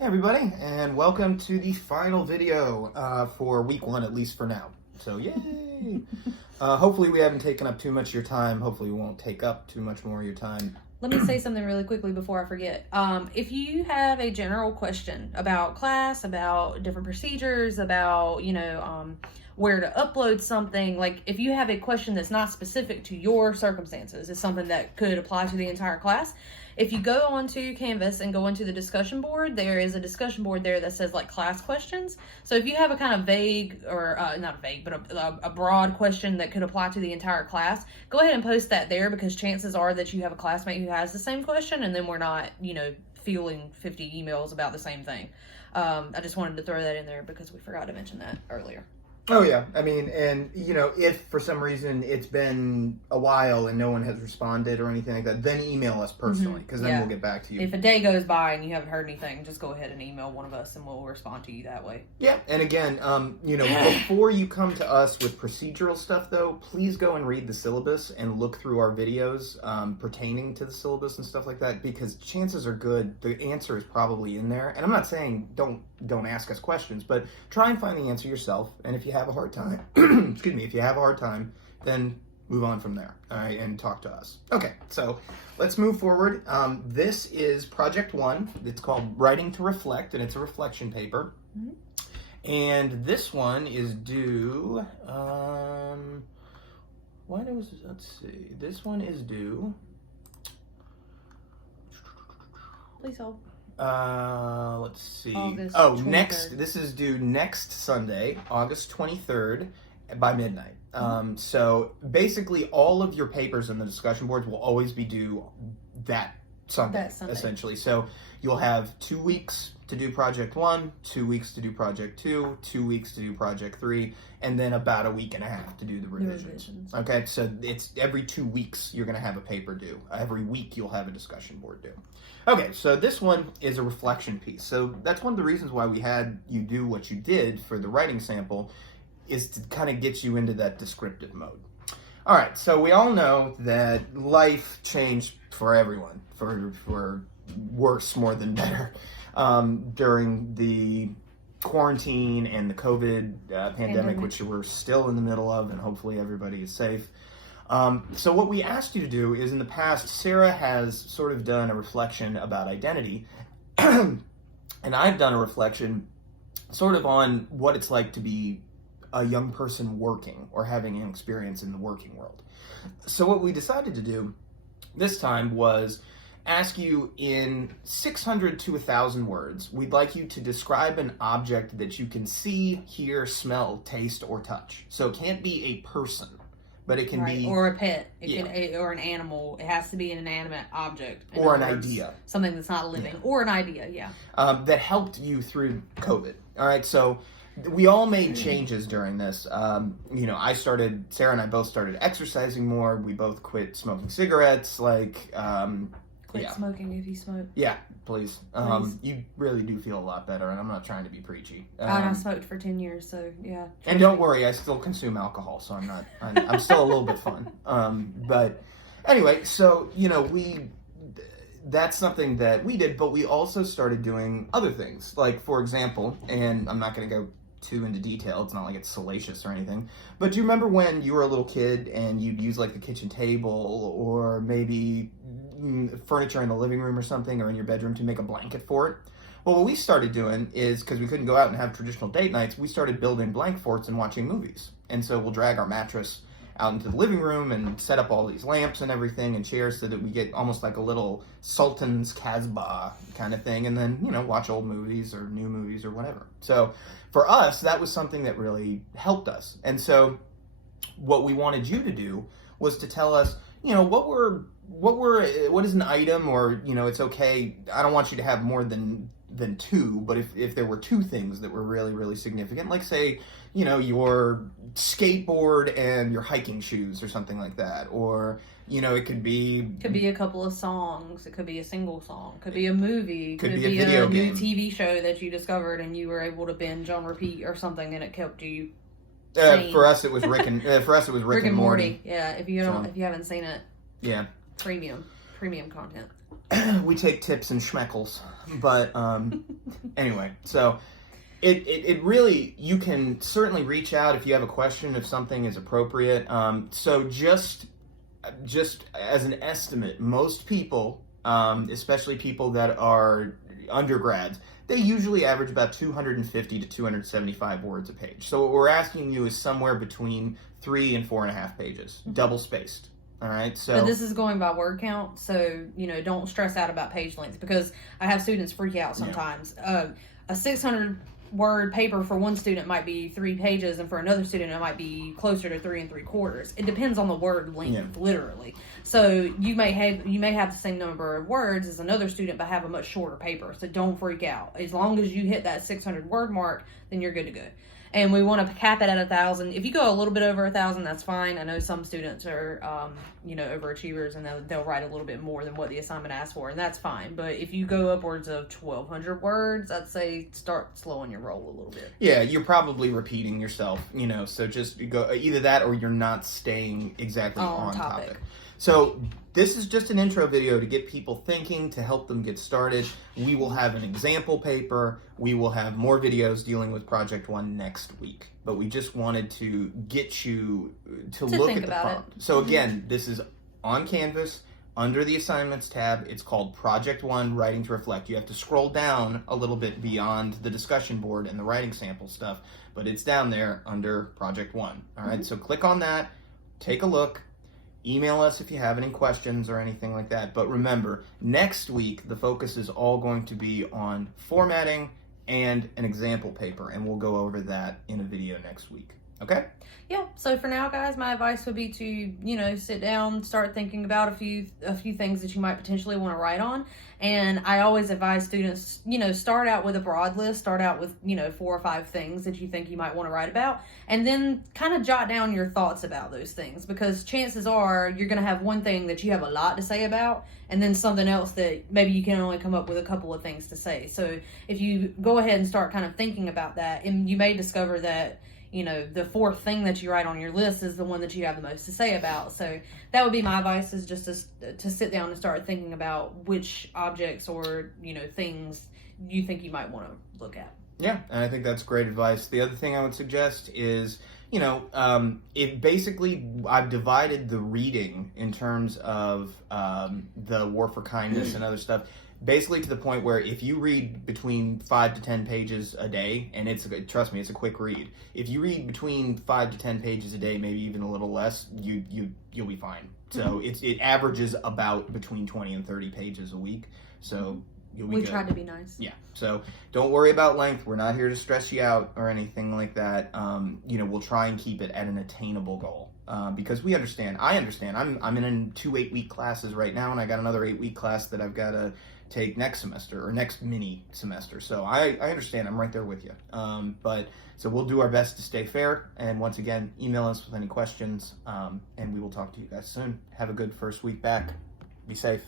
Hey everybody, and welcome to the final video for week 1, at least for now. So yay! Hopefully we haven't taken up too much of your time. Hopefully we won't take up too much more of your time. Let me say something really quickly before I forget. If you have a general question about class, about different procedures, about, where to upload something, like if you have a question that's not specific to your circumstances, it's something that could apply to the entire class. If you go onto Canvas and go into the discussion board, there is a discussion board there that says like class questions. So if you have a kind of vague or not vague, but a broad question that could apply to the entire class, go ahead and post that there, because chances are that you have a classmate who has the same question, and then we're not, fielding 50 emails about the same thing. I just wanted to throw that in there because we forgot to mention that earlier. Oh yeah, I mean, and if for some reason it's been a while and no one has responded or anything like that, then email us personally, because then we'll get back to you. If a day goes by and you haven't heard anything, just go ahead and email one of us and we'll respond to you that way. Yeah, and again, before you come to us with procedural stuff, though, please go and read the syllabus and look through our videos pertaining to the syllabus and stuff like that, because chances are good the answer is probably in there. And I'm not saying don't ask us questions, but try and find the answer yourself. And if you have a hard time, if you have a hard time, then move on from there, all right, and talk to us. Okay, so let's move forward. This is Project 1. It's called Writing to Reflect, and it's a reflection paper. Mm-hmm. And this one is due, let's see, this one is due. Please hold. Let's see. August 23rd. This is due next Sunday, August 23rd by midnight. So basically all of your papers in the discussion boards will always be due that Sunday. Essentially. So you'll have 2 weeks to do Project 1, 2 weeks to do Project 2, 2 weeks to do Project 3, and then about a week and a half to do the revisions. Okay, so it's every 2 weeks you're going to have a paper due. Every week you'll have a discussion board due. Okay, so this one is a reflection piece. So that's one of the reasons why we had you do what you did for the writing sample, is to kind of get you into that descriptive mode. All right, so we all know that life changed for everyone, for worse more than better, during the quarantine and the COVID pandemic, which we're still in the middle of, and hopefully everybody is safe. So what we asked you to do is, in the past, Sarah has sort of done a reflection about identity, and I've done a reflection sort of on what it's like to be a young person working or having an experience in the working world. So what we decided to do this time was ask you in 600 to 1,000 words, we'd like you to describe an object that you can see, hear, smell, taste, or touch. So it can't be a person, but it can be... Or a pet, or an animal. It has to be an inanimate object. Or an idea. Something that's not living. Yeah. Or an idea, that helped you through COVID. All right, so we all made changes during this. Sarah and I both started exercising more. We both quit smoking cigarettes, Quit smoking if you smoke. Yeah, please. You really do feel a lot better, and I'm not trying to be preachy. I smoked for 10 years, so yeah. And don't worry, I still consume alcohol, so I'm still a little bit fun. But anyway, so, that's something that we did, but we also started doing other things. Like, for example, and I'm not going to go too into detail, it's not like it's salacious or anything, but do you remember when you were a little kid and you'd use like the kitchen table or maybe furniture in the living room or something, or in your bedroom, to make a blanket for it? Well, what we started doing is, because we couldn't go out and have traditional date nights, we started building blank forts and watching movies. And so we'll drag our mattress out into the living room and set up all these lamps and everything and chairs so that we get almost like a little Sultan's Casbah kind of thing, and then, watch old movies or new movies or whatever. So for us, that was something that really helped us. And so what we wanted you to do was to tell us, what is an item, or, it's okay, I don't want you to have more than two, but if there were two things that were really, really significant, like say, your skateboard and your hiking shoes or something like that, or, it could be a couple of songs, it could be a single song, could be a movie, could be a video game, new TV show that you discovered and you were able to binge on repeat or something, and it kept you for us it was Rick and Morty. Yeah, if you haven't seen it. Yeah. Premium content. we take tips and schmeckles. But anyway, so it really, you can certainly reach out if you have a question, if something is appropriate. So just as an estimate, most people, especially people that are undergrads, they usually average about 250 to 275 words a page. So what we're asking you is somewhere between 3 and 4.5 pages, double spaced. All right. So but this is going by word count, so don't stress out about page length, because I have students freak out sometimes. A 600-word paper for one student might be 3 pages, and for another student it might be closer to 3 3/4. It depends on the word length, literally. So you may have the same number of words as another student, but have a much shorter paper. So don't freak out. As long as you hit that 600-word mark, then you're good to go. And we want to cap it at 1,000. If you go a little bit over 1,000, that's fine. I know some students are, overachievers, and they'll write a little bit more than what the assignment asks for, and that's fine. But if you go upwards of 1,200 words, I'd say start slowing your roll a little bit. Yeah, you're probably repeating yourself, so just go either that or you're not staying exactly on topic. So this is just an intro video to get people thinking, to help them get started. We will have an example paper. We will have more videos dealing with Project One next week. But we just wanted to get you to look at the prompt. So again, this is on Canvas, under the Assignments tab. It's called Project One Writing to Reflect. You have to scroll down a little bit beyond the discussion board and the writing sample stuff, but it's down there under Project One. All right, so click on that, take a look. Email us if you have any questions or anything like that. But remember, next week, the focus is all going to be on formatting and an example paper, and we'll go over that in a video next week. Okay? Yeah, so for now, guys, my advice would be to, sit down, start thinking about a few things that you might potentially want to write on. And I always advise students, start out with a broad list, start out with, 4 or 5 things that you think you might want to write about, and then kind of jot down your thoughts about those things, because chances are you're going to have one thing that you have a lot to say about, and then something else that maybe you can only come up with a couple of things to say. So if you go ahead and start kind of thinking about that, and you may discover that the 4th thing that you write on your list is the one that you have the most to say about. So that would be my advice, is just to sit down and start thinking about which objects or, things you think you might want to look at. Yeah, and I think that's great advice. The other thing I would suggest is, it basically, I've divided the reading in terms of the War for Kindness and other stuff, basically to the point where if you read between 5 to 10 pages a day, and trust me, it's a quick read. If you read between 5 to 10 pages a day, maybe even a little less, you'll be fine. So it averages about between 20 and 30 pages a week. So you'll be good. We tried to be nice. Yeah. So don't worry about length. We're not here to stress you out or anything like that. We'll try and keep it at an attainable goal. Because we understand. I understand. I'm in 2 8-week classes right now, and I got another 8-week class that I've got to take next semester, or next mini semester. So I understand. I'm right there with you. So we'll do our best to stay fair. And once again, email us with any questions, and we will talk to you guys soon. Have a good first week back. Be safe.